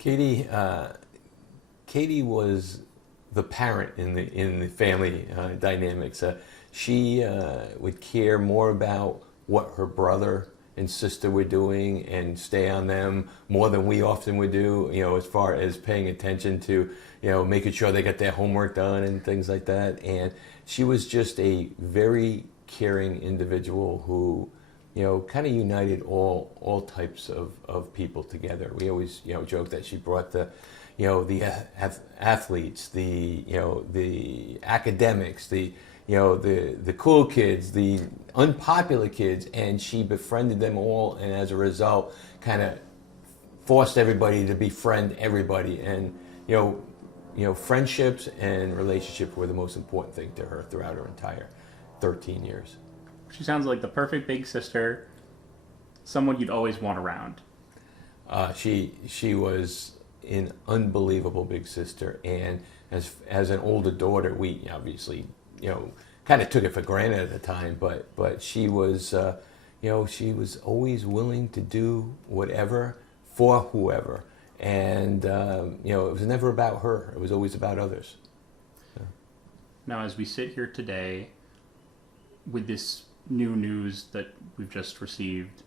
Katie, Katie was the parent in the family dynamics. She would care more about what her brother and sister were doing and stay on them more than we often would do. As far as paying attention to, making sure they got their homework done and things like that. And she was just a very caring individual who, kind of united all types of people together. We always, joke that she brought the athletes, the academics, the cool kids, the unpopular kids, and she befriended them all, and as a result, kind of forced everybody to befriend everybody. And friendships and relationships were the most important thing to her throughout her entire 13 years. She sounds like the perfect big sister, someone you'd always want around. She was an unbelievable big sister, and as an older daughter, we obviously kind of took it for granted at the time, but she was she was always willing to do whatever for whoever, and it was never about her. It was always about others. Yeah. Now, as we sit here today with this new news that we've just received,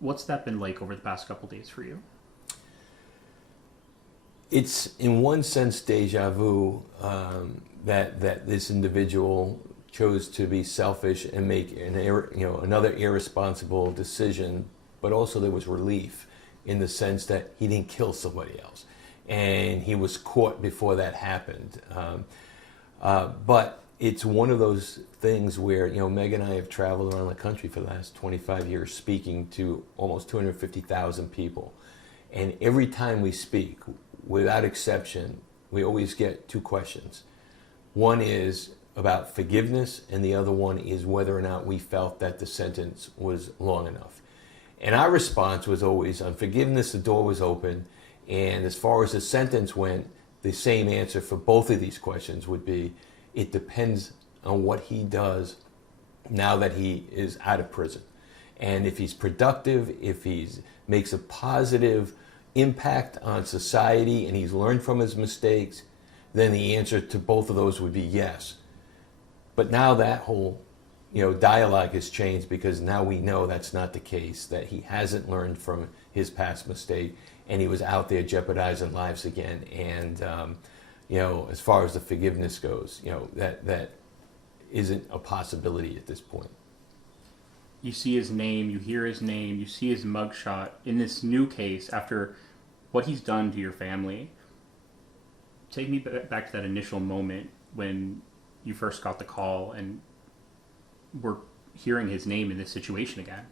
what's that been like over the past couple days for you? It's in one sense deja vu that this individual chose to be selfish and make another irresponsible decision, but also there was relief in the sense that he didn't kill somebody else, and he was caught before that happened. But it's one of those things where, Meg and I have traveled around the country for the last 25 years speaking to almost 250,000 people. And every time we speak, without exception, we always get two questions. One is about forgiveness, and the other one is whether or not we felt that the sentence was long enough. And our response was always, on forgiveness, the door was open. And as far as the sentence went, the same answer for both of these questions would be, it depends on what he does now that he is out of prison. And if he's productive, if he makes a positive impact on society and he's learned from his mistakes, then the answer to both of those would be yes. But now that whole dialogue has changed, because now we know that's not the case, that he hasn't learned from his past mistake and he was out there jeopardizing lives again. And as far as the forgiveness goes, that isn't a possibility at this point. You see his name, you hear his name, you see his mugshot in this new case after what he's done to your family. Take me back to that initial moment when you first got the call and were hearing his name in this situation again.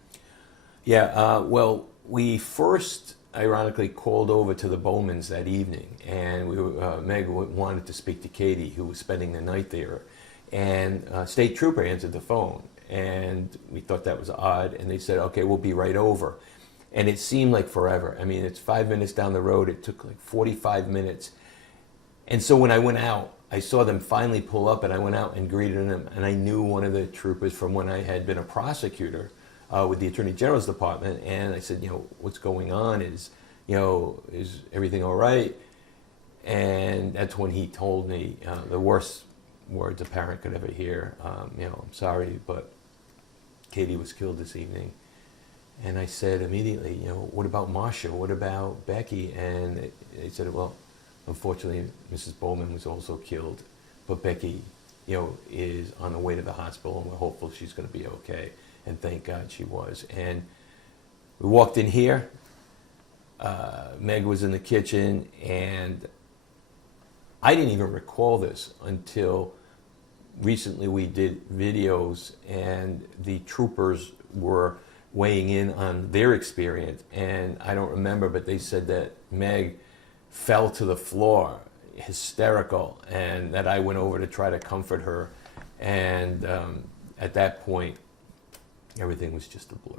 Yeah, well, we first ironically called over to the Bowmans that evening, and Meg wanted to speak to Katie, who was spending the night there, and State Trooper answered the phone, and we thought that was odd, and they said, okay, we'll be right over. And it seemed like forever. I mean, it's 5 minutes down the road. It took like 45 minutes. And so when I went out, I saw them finally pull up, and I went out and greeted them, and I knew one of the troopers from when I had been a prosecutor with the Attorney General's Department, and I said, what's going on? Is everything all right? And that's when he told me the worst words a parent could ever hear. I'm sorry, but Katie was killed this evening. And I said immediately, what about Marsha? What about Becky? And they said, well, unfortunately, Mrs. Bowman was also killed, but Becky, is on the way to the hospital, and we're hopeful she's going to be okay. And thank God she was. And we walked in here. Meg was in the kitchen, and I didn't even recall this until recently. We did videos, and the troopers were weighing in on their experience. And I don't remember, but they said that Meg fell to the floor, hysterical, and that I went over to try to comfort her. And at that point, everything was just a blur.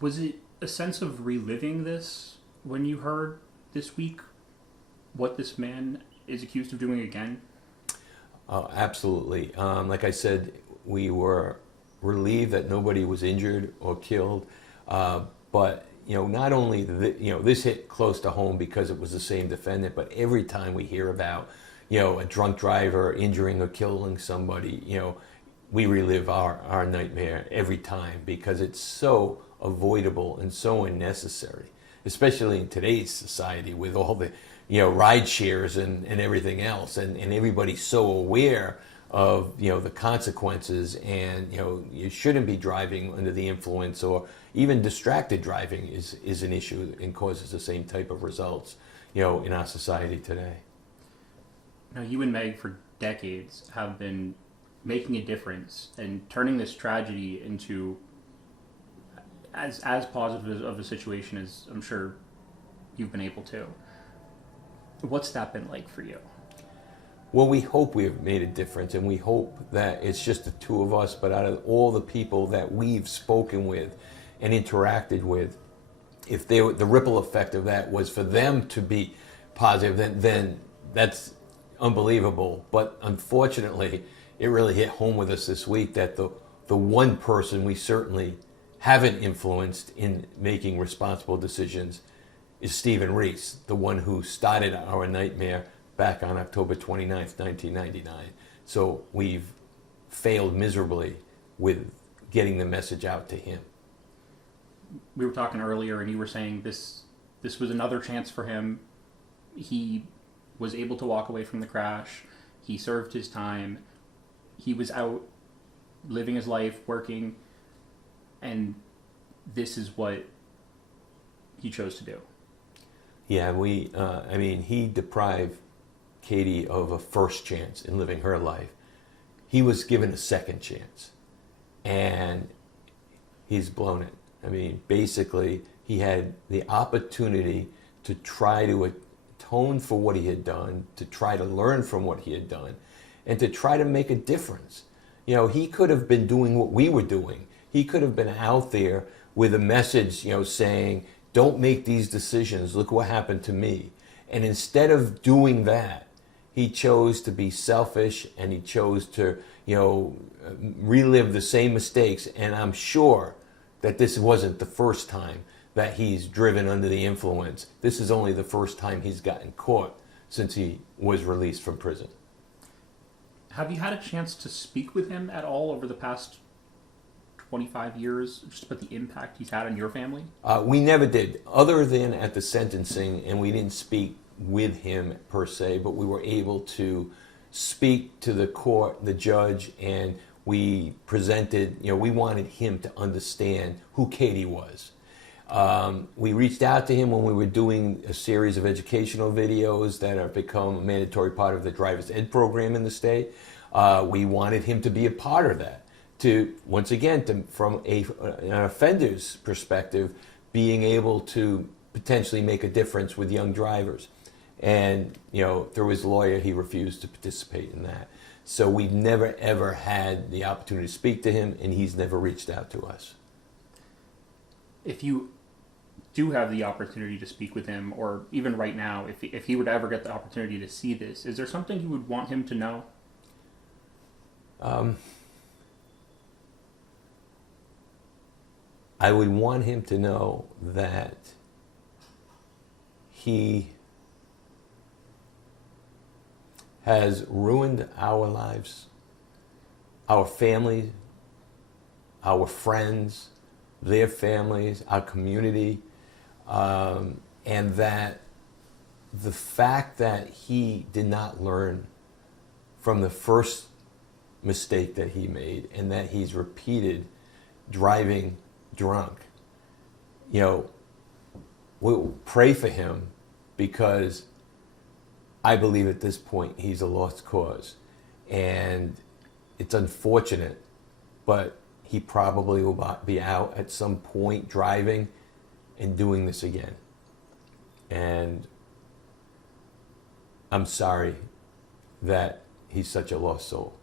Was it a sense of reliving this when you heard this week what this man is accused of doing again? Absolutely. Like I said, we were relieved that nobody was injured or killed, but not only this hit close to home because it was the same defendant, but every time we hear about, a drunk driver injuring or killing somebody, we relive our nightmare every time because it's so avoidable and so unnecessary, especially in today's society with all the, ride shares and everything else, and everybody's so aware of, the consequences, and, you shouldn't be driving under the influence, or even distracted driving is an issue and causes the same type of results, in our society today. Now, you and Meg for decades have been making a difference and turning this tragedy into as positive of a situation as I'm sure you've been able to. What's that been like for you? Well, we hope we have made a difference, and we hope that it's just the two of us, but out of all the people that we've spoken with and interacted with, if the ripple effect of that was for them to be positive, then that's unbelievable. But unfortunately, it really hit home with us this week that the one person we certainly haven't influenced in making responsible decisions is Stephen Reese, the one who started our nightmare back on October 29th, 1999. So we've failed miserably with getting the message out to him. We were talking earlier, and you were saying this was another chance for him. He was able to walk away from the crash. He served his time. He was out living his life, working, and this is what he chose to do. Yeah, he deprived Katie of a first chance in living her life. He was given a second chance, and he's blown it. Basically, he had the opportunity to try to atone for what he had done, to try to learn from what he had done, and to try to make a difference. He could have been doing what we were doing. He could have been out there with a message, saying, don't make these decisions. Look what happened to me. And instead of doing that, he chose to be selfish, and he chose to, relive the same mistakes. And I'm sure that this wasn't the first time that he's driven under the influence. This is only the first time he's gotten caught since he was released from prison. Have you had a chance to speak with him at all over the past 25 years, just about the impact he's had on your family? We never did, other than at the sentencing, and we didn't speak with him per se, but we were able to speak to the court, the judge, and we presented, we wanted him to understand who Katie was. We reached out to him when we were doing a series of educational videos that have become a mandatory part of the driver's ed program in the state. We wanted him to be a part of that. From an offender's perspective, being able to potentially make a difference with young drivers. And, through his lawyer, he refused to participate in that. So we've never, ever had the opportunity to speak to him, and he's never reached out to us. If you do have the opportunity to speak with him, or even right now, if he would ever get the opportunity to see this, is there something you would want him to know? I would want him to know that he has ruined our lives, our family, our friends, their families, our community, and that the fact that he did not learn from the first mistake that he made, and that he's repeated driving drunk, we'll pray for him, because I believe at this point he's a lost cause. And it's unfortunate, but he probably will be out at some point driving and doing this again. And I'm sorry that he's such a lost soul.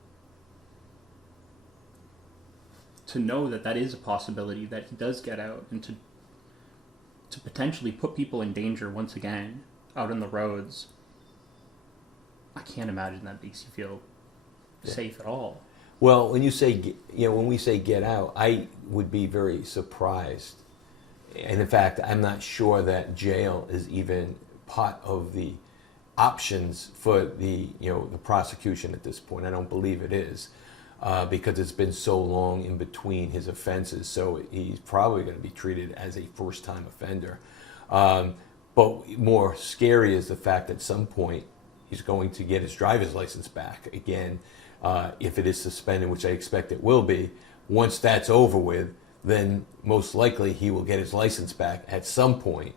To know that that is a possibility, that he does get out, and to potentially put people in danger once again out on the roads, I can't imagine that makes you feel safe at all. Well, when you say, when we say get out, I would be very surprised And in fact, I'm not sure that jail is even part of the options for the the prosecution at this point. I don't believe it is, because it's been so long in between his offenses. So he's probably going to be treated as a first-time offender. But more scary is the fact that at some point he's going to get his driver's license back again, if it is suspended, which I expect it will be. Once that's over with, then most likely he will get his license back at some point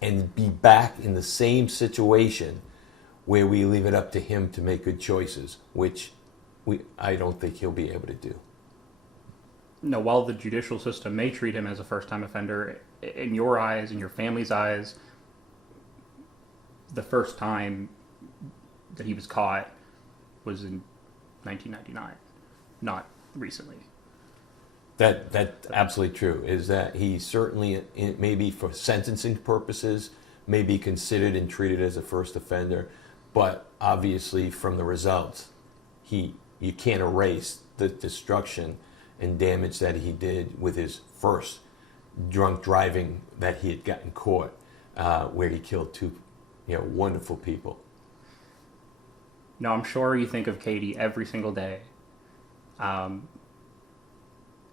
and be back in the same situation where we leave it up to him to make good choices, which I don't think he'll be able to do. No, while the judicial system may treat him as a first-time offender, in your eyes, in your family's eyes, the first time that he was caught was in 1999, not recently. That's absolutely true, is that he certainly, maybe for sentencing purposes, may be considered and treated as a first offender, but obviously from the results, you can't erase the destruction and damage that he did with his first drunk driving that he had gotten caught, where he killed two wonderful people. Now, I'm sure you think of Katie every single day.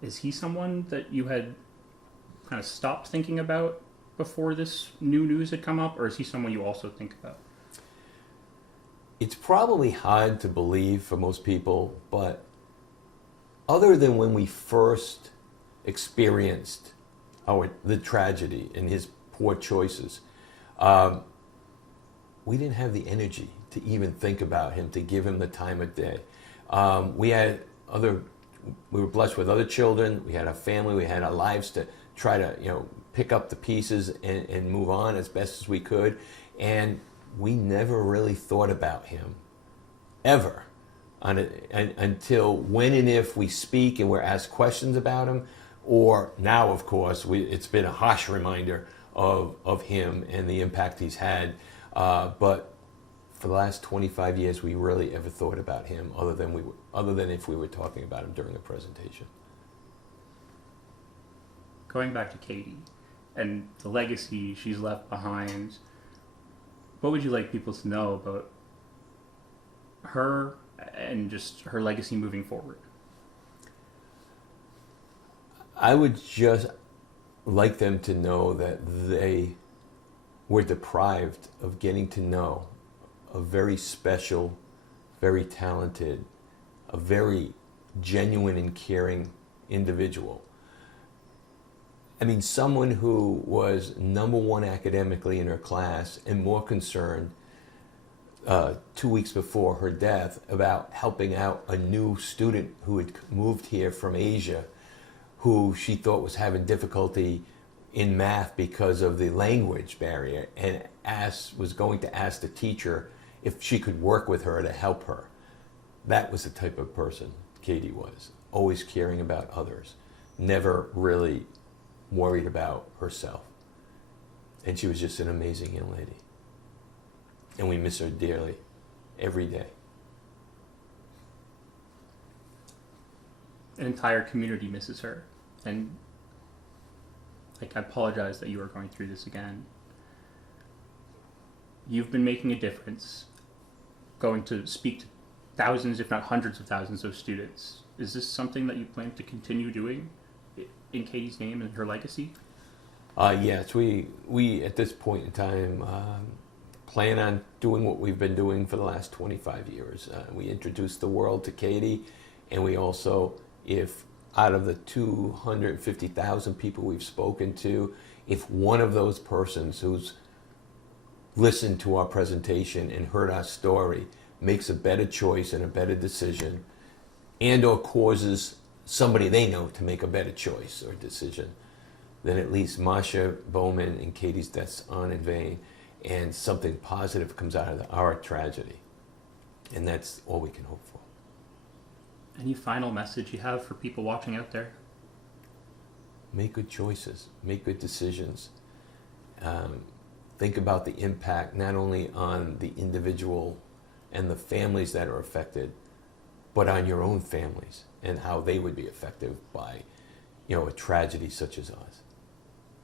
Is he someone that you had kind of stopped thinking about before this new news had come up, or is he someone you also think about? It's probably hard to believe for most people, but other than when we first experienced the tragedy and his poor choices, we didn't have the energy to even think about him, to give him the time of day. We were blessed with other children. We had a family. We had our lives to try to, pick up the pieces and move on as best as we could. And we never really thought about him, ever, until when and if we speak and we're asked questions about him. Or now, of course, it's been a harsh reminder of him and the impact he's had. But for the last 25 years, we rarely ever thought about him, other than if we were talking about him during a presentation. Going back to Katie and the legacy she's left behind, what would you like people to know about her and just her legacy moving forward? I would just like them to know that they were deprived of getting to know a very special, very talented, a very genuine and caring individual. I mean, someone who was number one academically in her class and more concerned 2 weeks before her death about helping out a new student who had moved here from Asia, who she thought was having difficulty in math because of the language barrier, and was going to ask the teacher if she could work with her to help her. That was the type of person Katie was, always caring about others, never really worried about herself. And she was just an amazing young lady. And we miss her dearly every day. An entire community misses her. And I apologize that you are going through this again. You've been making a difference, going to speak to thousands, if not hundreds of thousands of students. Is this something that you plan to continue doing in Katie's name and her legacy? Yes, we at this point in time plan on doing what we've been doing for the last 25 years. We introduced the world to Katie, and we also, if out of the 250,000 people we've spoken to, if one of those persons who's listened to our presentation and heard our story makes a better choice and a better decision, and or causes somebody they know to make a better choice or decision, then at least Masha Bowman and Katie's deaths aren't in vain, and something positive comes out of our tragedy. And that's all we can hope for. Any final message you have for people watching out there? Make good choices, make good decisions. Think about the impact not only on the individual and the families that are affected, but on your own families and how they would be affected by, a tragedy such as ours.